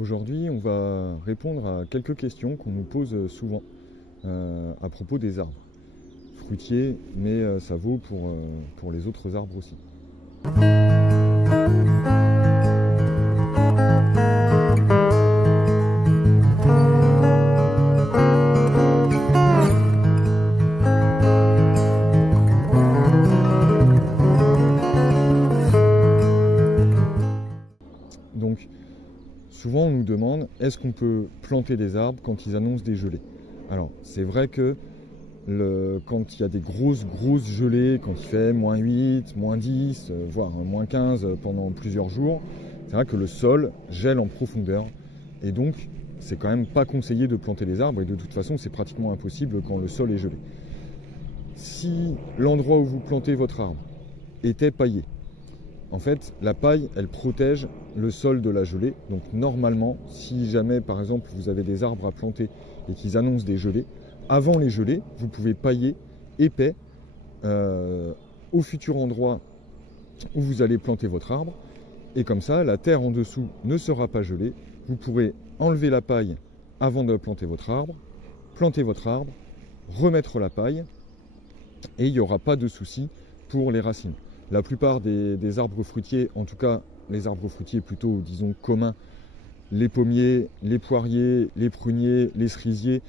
Aujourd'hui, on va répondre à quelques questions qu'on nous pose souvent à propos des arbres fruitiers, mais ça vaut pour les autres arbres aussi. Donc, souvent on nous demande, est-ce qu'on peut planter des arbres quand ils annoncent des gelées? Alors, c'est vrai que quand il y a des grosses gelées, quand il fait -8, -10, voire -15 pendant plusieurs jours, c'est vrai que le sol gèle en profondeur. Et donc, c'est quand même pas conseillé de planter les arbres. Et de toute façon, c'est pratiquement impossible quand le sol est gelé. Si l'endroit où vous plantez votre arbre était paillé, en fait, la paille, elle protège le sol de la gelée. Donc normalement, si jamais, par exemple, vous avez des arbres à planter et qu'ils annoncent des gelées, avant les gelées, vous pouvez pailler épais au futur endroit où vous allez planter votre arbre. Et comme ça, la terre en dessous ne sera pas gelée. Vous pourrez enlever la paille avant de planter votre arbre, remettre la paille, et il n'y aura pas de souci pour les racines. La plupart des arbres fruitiers, en tout cas les arbres fruitiers plutôt, disons, communs, les pommiers, les poiriers, les pruniers, les cerisiers,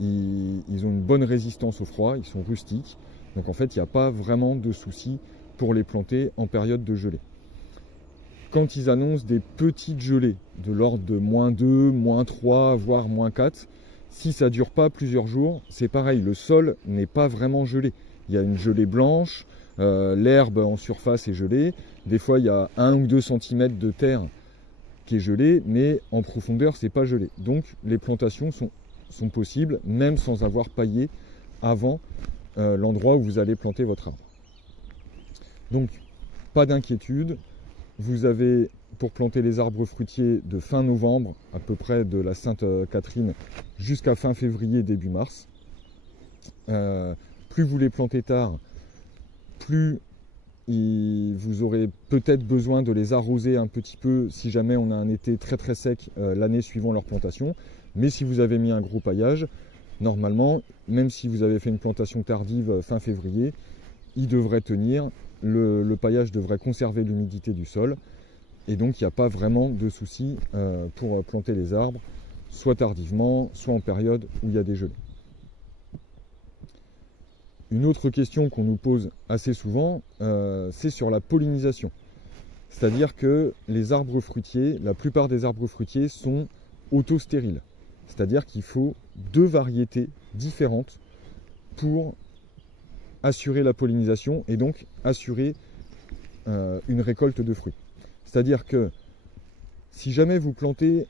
ils ont une bonne résistance au froid, ils sont rustiques. Donc en fait, il n'y a pas vraiment de souci pour les planter en période de gelée. Quand ils annoncent des petites gelées, de l'ordre de -2, -3, voire -4, si ça ne dure pas plusieurs jours, c'est pareil, le sol n'est pas vraiment gelé. Il y a une gelée blanche, l'herbe en surface est gelée, des fois il y a 1 ou 2 cm de terre qui est gelée, mais en profondeur c'est pas gelé. Donc les plantations sont possibles, même sans avoir paillé avant l'endroit où vous allez planter votre arbre. Donc pas d'inquiétude, vous avez pour planter les arbres fruitiers de fin novembre, à peu près de la Sainte-Catherine jusqu'à fin février, début mars. Plus vous les plantez tard, plus vous aurez peut-être besoin de les arroser un petit peu si jamais on a un été très sec l'année suivant leur plantation. Mais si vous avez mis un gros paillage, normalement, même si vous avez fait une plantation tardive fin février, il devrait tenir, le paillage devrait conserver l'humidité du sol. Et donc il n'y a pas vraiment de souci pour planter les arbres, soit tardivement, soit en période où il y a des gelées. Une autre question qu'on nous pose assez souvent, c'est sur la pollinisation. C'est-à-dire que les arbres fruitiers, la plupart des arbres fruitiers sont autostériles. C'est-à-dire qu'il faut 2 variétés différentes pour assurer la pollinisation et donc assurer une récolte de fruits. C'est-à-dire que si jamais vous plantez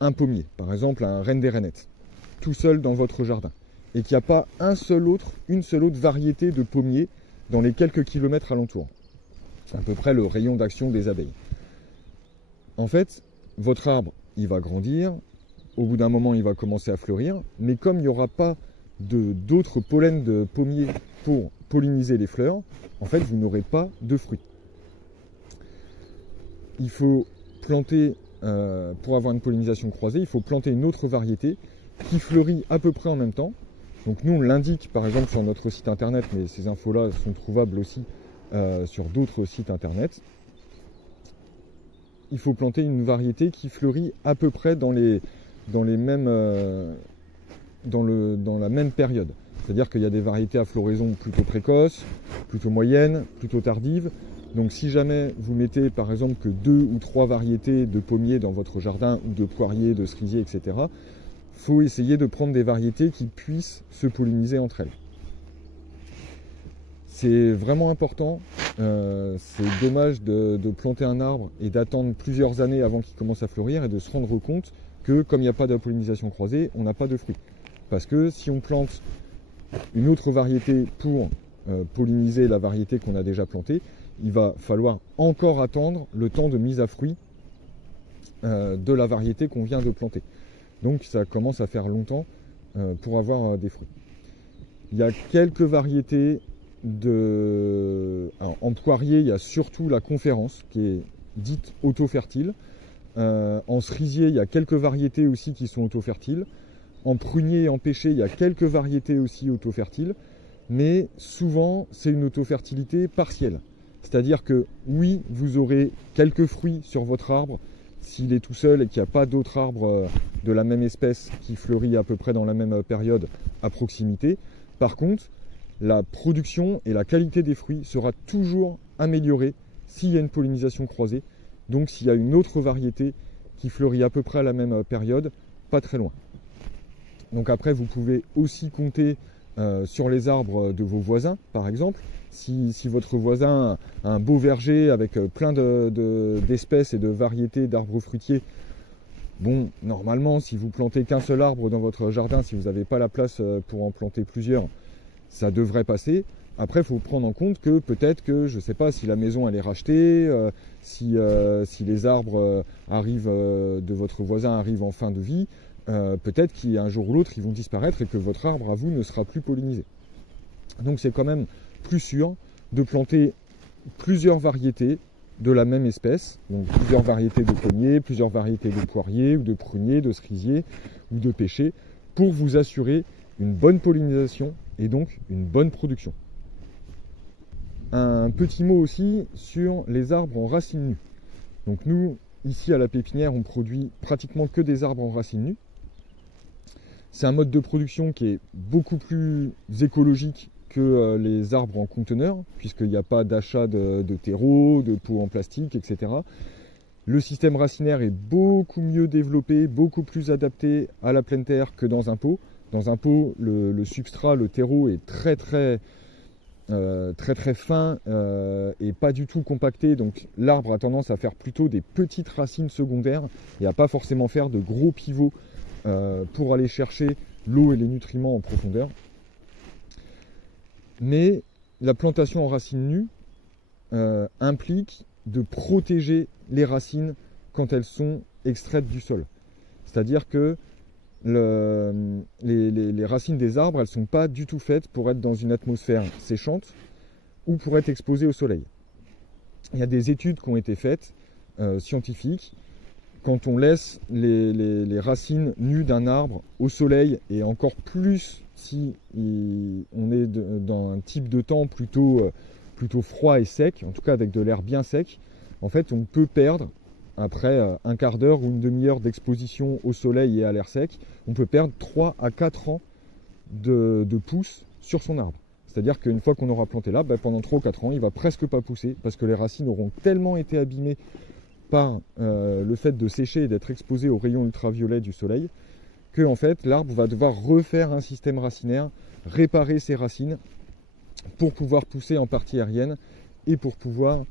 un pommier, par exemple un reine des rainettes, tout seul dans votre jardin, et qu'il n'y a pas une seule autre variété de pommiers dans les quelques kilomètres alentours. C'est à peu près le rayon d'action des abeilles. En fait, votre arbre, il va grandir, au bout d'un moment, il va commencer à fleurir, mais comme il n'y aura pas d'autres pollens de pommiers pour polliniser les fleurs, en fait, vous n'aurez pas de fruits. Il faut planter, pour avoir une pollinisation croisée, il faut planter une autre variété qui fleurit à peu près en même temps. Donc nous, on l'indique par exemple sur notre site internet, mais ces infos-là sont trouvables aussi sur d'autres sites internet. Il faut planter une variété qui fleurit à peu près dans la même période. C'est-à-dire qu'il y a des variétés à floraison plutôt précoces, plutôt moyennes, plutôt tardives. Donc si jamais vous mettez par exemple que 2 ou 3 variétés de pommiers dans votre jardin, ou de poiriers, de cerisiers, etc., il faut essayer de prendre des variétés qui puissent se polliniser entre elles. C'est vraiment important. C'est dommage de planter un arbre et d'attendre plusieurs années avant qu'il commence à fleurir et de se rendre compte que comme il n'y a pas de pollinisation croisée, on n'a pas de fruits. Parce que si on plante une autre variété pour polliniser la variété qu'on a déjà plantée, il va falloir encore attendre le temps de mise à fruit de la variété qu'on vient de planter. Donc ça commence à faire longtemps pour avoir des fruits. Il y a quelques variétés Alors, en poirier, il y a surtout la conférence qui est dite auto-fertile. En cerisier, il y a quelques variétés aussi qui sont auto-fertiles. En prunier et en pêcher, il y a quelques variétés aussi auto-fertiles. Mais souvent, c'est une auto-fertilité partielle. C'est-à-dire que oui, vous aurez quelques fruits sur votre arbre s'il est tout seul et qu'il n'y a pas d'autres arbres de la même espèce qui fleurit à peu près dans la même période à proximité. Par contre, la production et la qualité des fruits sera toujours améliorée s'il y a une pollinisation croisée. Donc s'il y a une autre variété qui fleurit à peu près à la même période, pas très loin. Donc après, vous pouvez aussi compter sur les arbres de vos voisins, par exemple. Si votre voisin a un beau verger avec plein d'espèces et de variétés d'arbres fruitiers, bon, normalement, si vous plantez qu'un seul arbre dans votre jardin, si vous n'avez pas la place pour en planter plusieurs, ça devrait passer. Après, il faut prendre en compte que peut-être que, je ne sais pas, si la maison elle est rachetée, si les arbres de votre voisin arrivent en fin de vie, peut-être qu'un jour ou l'autre, ils vont disparaître et que votre arbre à vous ne sera plus pollinisé. Donc c'est quand même plus sûr de planter plusieurs variétés de la même espèce, donc plusieurs variétés de pommiers, plusieurs variétés de poiriers ou de pruniers, de cerisiers ou de pêchers, pour vous assurer une bonne pollinisation et donc une bonne production. Un petit mot aussi sur les arbres en racines nues. Donc nous, ici à la pépinière, on produit pratiquement que des arbres en racines nues. C'est un mode de production qui est beaucoup plus écologique que les arbres en conteneur, puisqu'il n'y a pas d'achat de terreau, de pots en plastique, etc. Le système racinaire est beaucoup mieux développé, beaucoup plus adapté à la pleine terre que dans un pot. Dans un pot, le substrat, le terreau est très fin et pas du tout compacté, donc l'arbre a tendance à faire plutôt des petites racines secondaires et à pas forcément faire de gros pivots pour aller chercher l'eau et les nutriments en profondeur. Mais la plantation en racines nues implique de protéger les racines quand elles sont extraites du sol. C'est-à-dire que les racines des arbres, elles ne sont pas du tout faites pour être dans une atmosphère séchante ou pour être exposées au soleil. Il y a des études qui ont été faites, scientifiques, quand on laisse les racines nues d'un arbre au soleil, et encore plus si on est dans un type de temps plutôt froid et sec, en tout cas avec de l'air bien sec, en fait on peut perdre, après un quart d'heure ou une demi-heure d'exposition au soleil et à l'air sec, on peut perdre 3 à 4 ans de pousses sur son arbre. C'est-à-dire qu'une fois qu'on aura planté l'arbre, pendant 3 ou 4 ans, il ne va presque pas pousser parce que les racines auront tellement été abîmées par le fait de sécher et d'être exposé aux rayons ultraviolets du soleil que en fait, l'arbre va devoir refaire un système racinaire, réparer ses racines pour pouvoir pousser en partie aérienne et pour pouvoir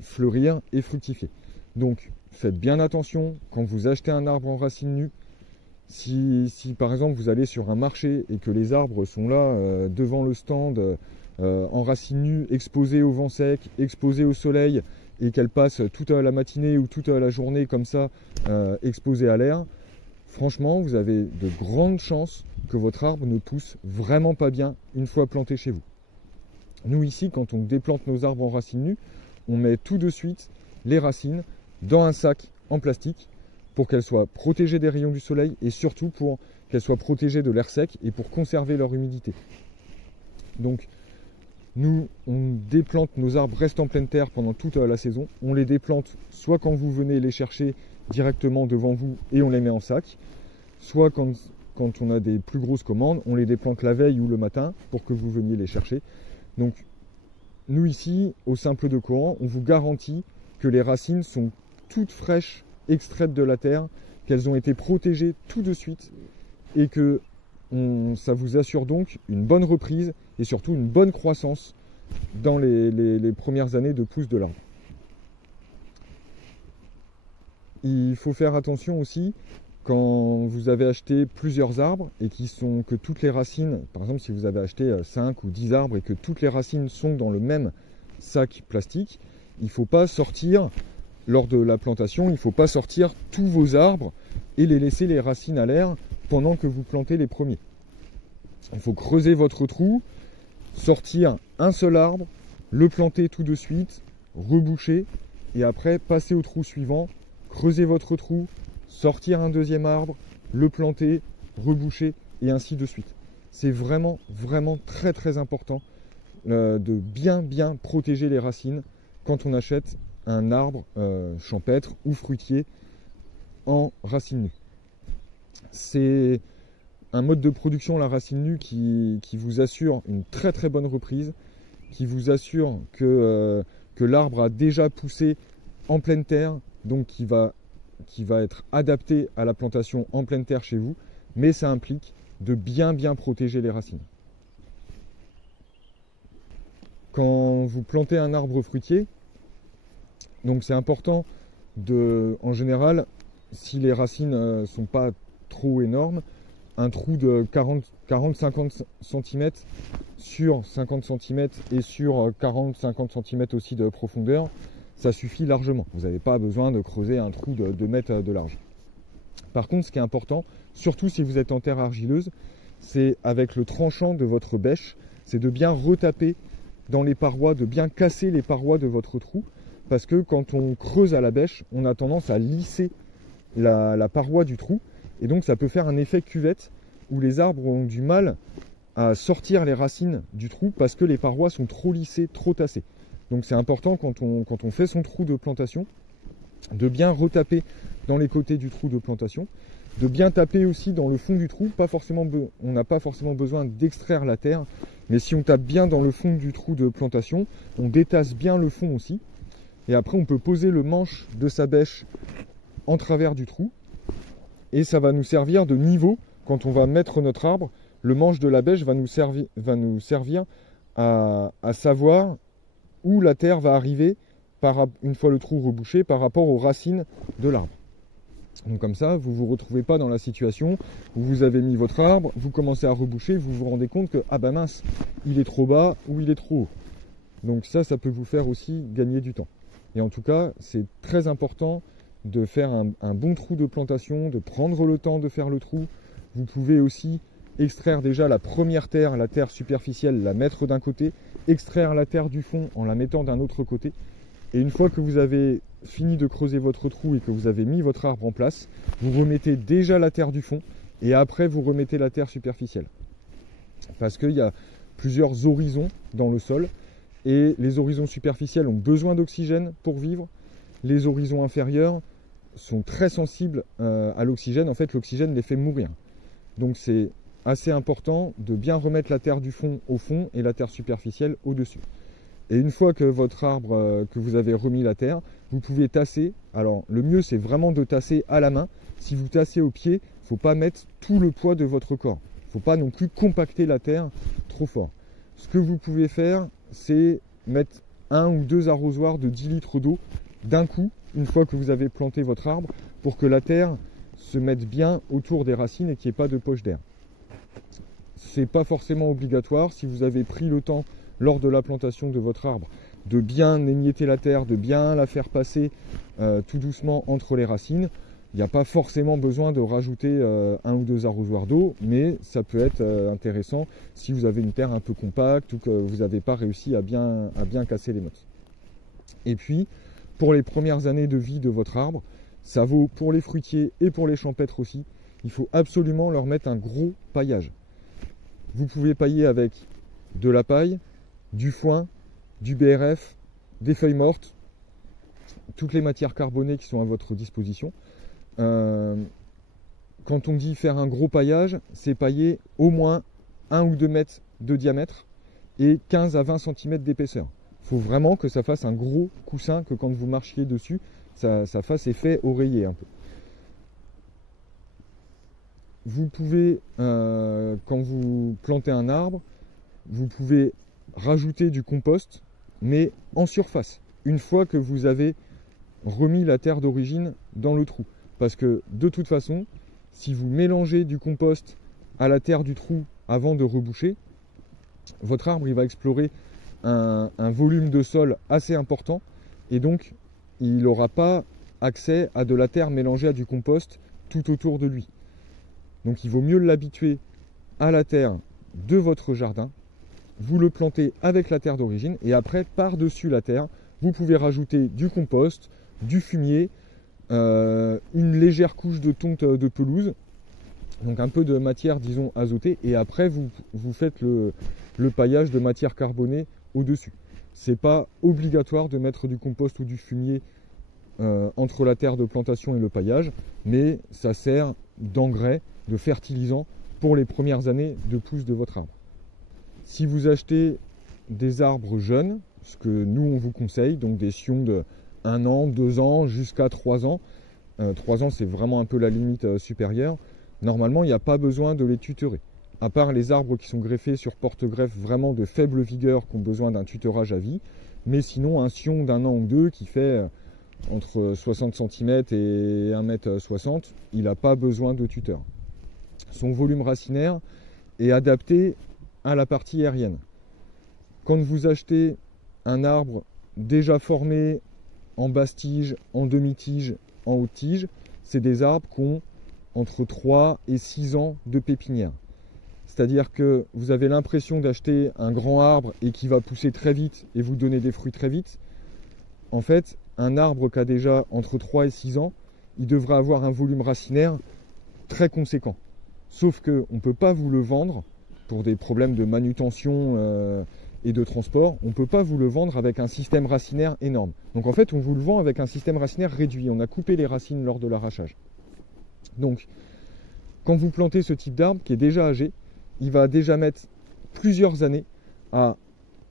fleurir et fructifier. Donc faites bien attention quand vous achetez un arbre en racines nues. Si par exemple vous allez sur un marché et que les arbres sont là devant le stand en racines nues, exposés au vent sec, exposés au soleil, et qu'elles passent toute la matinée ou toute la journée comme ça exposées à l'air, franchement vous avez de grandes chances que votre arbre ne pousse vraiment pas bien une fois planté chez vous. Nous ici, quand on déplante nos arbres en racines nues, on met tout de suite les racines dans un sac en plastique pour qu'elles soient protégées des rayons du soleil et surtout pour qu'elles soient protégées de l'air sec et pour conserver leur humidité. Donc nous, on déplante nos arbres, restent en pleine terre pendant toute la saison. On les déplante soit quand vous venez les chercher directement devant vous et on les met en sac, soit quand on a des plus grosses commandes, on les déplante la veille ou le matin pour que vous veniez les chercher. Donc nous ici, au Simple de Coran, on vous garantit que les racines sont toutes fraîches, extraites de la terre, qu'elles ont été protégées tout de suite et que ça vous assure donc une bonne reprise et surtout une bonne croissance dans les premières années de pousse de l'arbre. Il faut faire attention aussi quand vous avez acheté plusieurs arbres et que toutes les racines, par exemple si vous avez acheté 5 ou 10 arbres et que toutes les racines sont dans le même sac plastique, il ne faut pas sortir, lors de la plantation, il ne faut pas sortir tous vos arbres et les laisser les racines à l'air pendant que vous plantez les premiers. Il faut creuser votre trou, sortir un seul arbre, le planter tout de suite, reboucher et après passer au trou suivant, creuser votre trou, sortir un deuxième arbre, le planter, reboucher et ainsi de suite. C'est vraiment très très important de bien protéger les racines quand on achète un arbre champêtre ou fruitier en racine nue. C'est un mode de production, la racine nue, qui vous assure une très très bonne reprise, qui vous assure que l'arbre a déjà poussé en pleine terre, donc qui va être adapté à la plantation en pleine terre chez vous, mais ça implique de bien protéger les racines. Quand vous plantez un arbre fruitier, donc c'est important en général, si les racines ne sont pas trop énormes, un trou de 40-50 cm sur 50 cm et sur 40-50 cm aussi de profondeur, ça suffit largement. Vous n'avez pas besoin de creuser un trou de 2 mètres de large. Par contre, ce qui est important, surtout si vous êtes en terre argileuse, c'est avec le tranchant de votre bêche, c'est de bien retaper dans les parois, de bien casser les parois de votre trou, parce que quand on creuse à la bêche, on a tendance à lisser la paroi du trou, et donc ça peut faire un effet cuvette où les arbres ont du mal à sortir les racines du trou parce que les parois sont trop lissées, trop tassées. Donc c'est important quand on fait son trou de plantation de bien retaper dans les côtés du trou de plantation, de bien taper aussi dans le fond du trou. On n'a pas forcément besoin d'extraire la terre, mais si on tape bien dans le fond du trou de plantation, on détasse bien le fond aussi. Et après on peut poser le manche de sa bêche en travers du trou, et ça va nous servir de niveau. Quand on va mettre notre arbre, le manche de la bêche va nous servir à savoir où la terre va arriver une fois le trou rebouché par rapport aux racines de l'arbre. Donc comme ça, vous ne vous retrouvez pas dans la situation où vous avez mis votre arbre, vous commencez à reboucher, vous vous rendez compte que ah bah mince, il est trop bas ou il est trop haut. Donc ça peut vous faire aussi gagner du temps. Et en tout cas, c'est très important de faire un bon trou de plantation, de prendre le temps de faire le trou. Vous pouvez aussi extraire déjà la première terre, la terre superficielle, la mettre d'un côté, extraire la terre du fond en la mettant d'un autre côté. Et une fois que vous avez fini de creuser votre trou et que vous avez mis votre arbre en place, vous remettez déjà la terre du fond et après vous remettez la terre superficielle. Parce qu'il y a plusieurs horizons dans le sol et les horizons superficiels ont besoin d'oxygène pour vivre. Les horizons inférieurs sont très sensibles à l'oxygène. En fait, l'oxygène les fait mourir. Donc c'est assez important de bien remettre la terre du fond au fond et la terre superficielle au-dessus. Et une fois que votre arbre, que vous avez remis la terre, vous pouvez tasser. Alors le mieux c'est vraiment de tasser à la main. Si vous tassez au pied, il ne faut pas mettre tout le poids de votre corps. Il ne faut pas non plus compacter la terre trop fort. Ce que vous pouvez faire, c'est mettre 1 ou 2 arrosoirs de 10 litres d'eau d'un coup, une fois que vous avez planté votre arbre, pour que la terre se mette bien autour des racines et qu'il n'y ait pas de poche d'air. Ce n'est pas forcément obligatoire. Si vous avez pris le temps lors de la plantation de votre arbre de bien émietter la terre, de bien la faire passer tout doucement entre les racines, il n'y a pas forcément besoin de rajouter 1 ou 2 arrosoirs d'eau, mais ça peut être intéressant si vous avez une terre un peu compacte ou que vous n'avez pas réussi à bien casser les mottes. Et puis, pour les premières années de vie de votre arbre, ça vaut pour les fruitiers et pour les champêtres aussi, il faut absolument leur mettre un gros paillage. Vous pouvez pailler avec de la paille, du foin, du BRF, des feuilles mortes, toutes les matières carbonées qui sont à votre disposition. Quand on dit faire un gros paillage, c'est pailler au moins 1 ou 2 mètres de diamètre et 15 à 20 cm d'épaisseur. Il faut vraiment que ça fasse un gros coussin, que quand vous marchiez dessus, ça fasse effet oreiller un peu. Vous pouvez, quand vous plantez un arbre, vous pouvez rajouter du compost, mais en surface, une fois que vous avez remis la terre d'origine dans le trou. Parce que de toute façon, si vous mélangez du compost à la terre du trou avant de reboucher, votre arbre il va explorer un volume de sol assez important et donc il n'aura pas accès à de la terre mélangée à du compost tout autour de lui. Donc il vaut mieux l'habituer à la terre de votre jardin. Vous le plantez avec la terre d'origine et après par-dessus la terre, Vous pouvez rajouter du compost, du fumier, une légère couche de tonte de pelouse, donc un peu de matière, disons, azotée, et après vous faites le paillage de matière carbonée au-dessus. C'est pas obligatoire de mettre du compost ou du fumier entre la terre de plantation et le paillage, mais ça sert d'engrais, de fertilisant pour les premières années de pousse de votre arbre. Si vous achetez des arbres jeunes, ce que nous on vous conseille, donc des sions de 1 an, 2 ans, jusqu'à 3 ans, 3 ans c'est vraiment un peu la limite supérieure, normalement il n'y a pas besoin de les tutorer. À part les arbres qui sont greffés sur porte-greffe vraiment de faible vigueur qui ont besoin d'un tutorage à vie, mais sinon un sion d'1 an ou 2 qui fait entre 60 cm et 1,60 m, il n'a pas besoin de tuteur. Son volume racinaire est adapté à la partie aérienne. Quand vous achetez un arbre déjà formé en basse tige, en demi-tige, en haute tige, c'est des arbres qui ont entre 3 et 6 ans de pépinière. C'est-à-dire que vous avez l'impression d'acheter un grand arbre et qui va pousser très vite et vous donner des fruits très vite. En fait, un arbre qui a déjà entre 3 et 6 ans, il devrait avoir un volume racinaire très conséquent. Sauf qu'on ne peut pas vous le vendre pour des problèmes de manutention et de transport. On ne peut pas vous le vendre avec un système racinaire énorme. Donc en fait, on vous le vend avec un système racinaire réduit. On a coupé les racines lors de l'arrachage. Donc, quand vous plantez ce type d'arbre qui est déjà âgé, il va déjà mettre plusieurs années à...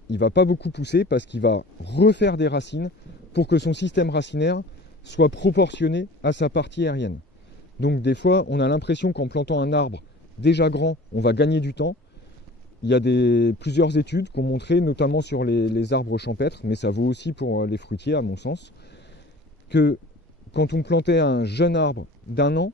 Il ne va pas beaucoup pousser parce qu'il va refaire des racines pour que son système racinaire soit proportionné à sa partie aérienne. Donc des fois, on a l'impression qu'en plantant un arbre déjà grand, on va gagner du temps. Il y a plusieurs études qui ont montré, notamment sur les arbres champêtres, mais ça vaut aussi pour les fruitiers à mon sens, que quand on plantait un jeune arbre d'1 an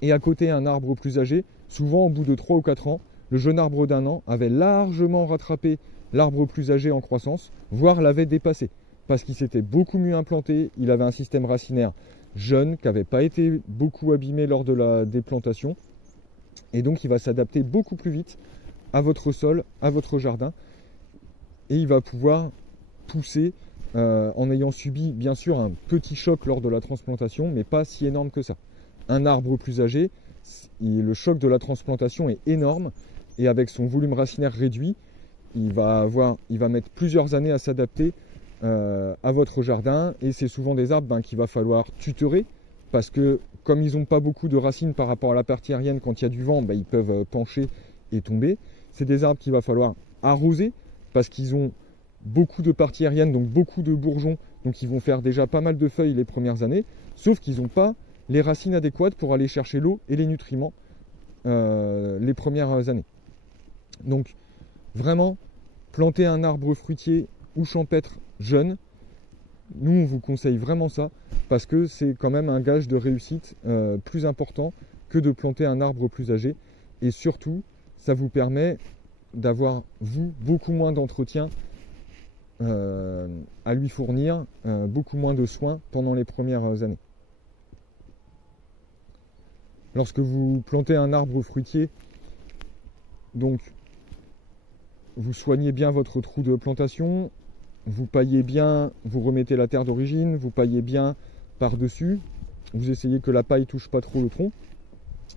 et à côté un arbre plus âgé, souvent au bout de 3 ou 4 ans, le jeune arbre d'1 an avait largement rattrapé l'arbre plus âgé en croissance, voire l'avait dépassé, parce qu'il s'était beaucoup mieux implanté, il avait un système racinaire jeune, qui n'avait pas été beaucoup abîmé lors de la déplantation, et donc il va s'adapter beaucoup plus vite à votre sol, à votre jardin, et il va pouvoir pousser en ayant subi bien sûr un petit choc lors de la transplantation, mais pas si énorme que ça. Un arbre plus âgé, le choc de la transplantation est énorme, et avec son volume racinaire réduit, il va mettre plusieurs années à s'adapter à votre jardin, et c'est souvent des arbres qu'il va falloir tutorer, parce que comme ils n'ont pas beaucoup de racines par rapport à la partie aérienne, quand il y a du vent, ils peuvent pencher et tomber. C'est des arbres qu'il va falloir arroser, parce qu'ils ont beaucoup de parties aériennes, donc beaucoup de bourgeons, donc ils vont faire déjà pas mal de feuilles les premières années, sauf qu'ils n'ont pas les racines adéquates pour aller chercher l'eau et les nutriments les premières années. Donc vraiment, planter un arbre fruitier ou champêtre jeune, nous on vous conseille vraiment ça, parce que c'est quand même un gage de réussite plus important que de planter un arbre plus âgé, et surtout ça vous permet d'avoir vous beaucoup moins d'entretien à lui fournir, beaucoup moins de soins pendant les premières années. Lorsque vous plantez un arbre fruitier, donc vous soignez bien votre trou de plantation, vous paillez bien, vous remettez la terre d'origine, vous paillez bien par-dessus, vous essayez que la paille ne touche pas trop le tronc.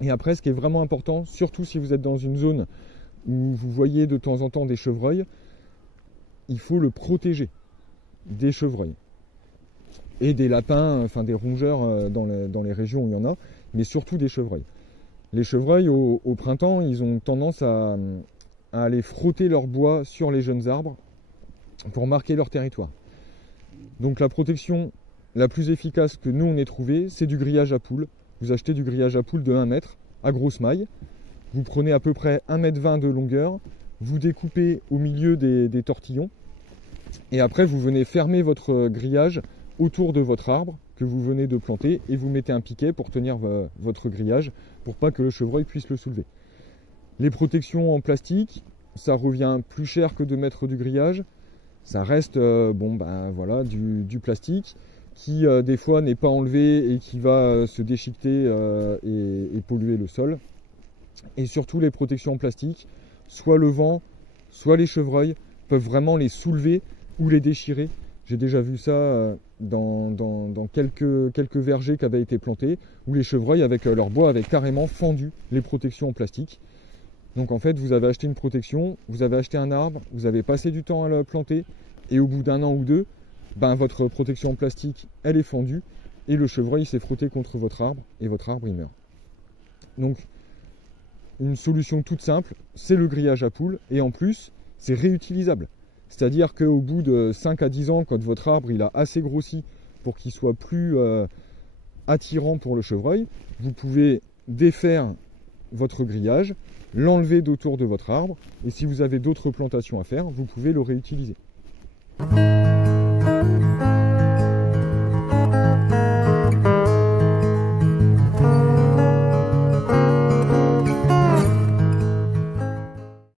Et après, ce qui est vraiment important, surtout si vous êtes dans une zone où vous voyez de temps en temps des chevreuils, il faut le protéger des chevreuils. Et des lapins, enfin des rongeurs dans les régions où il y en a, mais surtout des chevreuils. Les chevreuils, au printemps, ils ont tendance à aller frotter leur bois sur les jeunes arbres pour marquer leur territoire. Donc la protection la plus efficace que nous on ait trouvée, c'est du grillage à poules. Vous achetez du grillage à poules de 1 mètre à grosse maille. Vous prenez à peu près 1,20 m de longueur, vous découpez au milieu des tortillons, et après vous venez fermer votre grillage autour de votre arbre que vous venez de planter, et vous mettez un piquet pour tenir votre grillage, pour pas que le chevreuil puisse le soulever. Les protections en plastique, ça revient plus cher que de mettre du grillage. Ça reste voilà, du plastique qui des fois n'est pas enlevé et qui va se déchiqueter et polluer le sol. Et surtout les protections en plastique, soit le vent, soit les chevreuils peuvent vraiment les soulever ou les déchirer J'ai déjà vu ça dans quelques vergers qui avaient été plantés, où les chevreuils avec leur bois avaient carrément fendu les protections en plastique. Donc en fait, vous avez acheté une protection, vous avez acheté un arbre, vous avez passé du temps à le planter, et au bout d'un an ou deux, ben, votre protection en plastique, elle est fendue, et le chevreuil s'est frotté contre votre arbre, et votre arbre, il meurt. Donc, une solution toute simple, c'est le grillage à poules, et en plus, c'est réutilisable. C'est-à-dire qu'au bout de 5 à 10 ans, quand votre arbre il a assez grossi pour qu'il soit plus attirant pour le chevreuil, vous pouvez défaire votre grillage, l'enlever d'autour de votre arbre, et si vous avez d'autres plantations à faire, vous pouvez le réutiliser.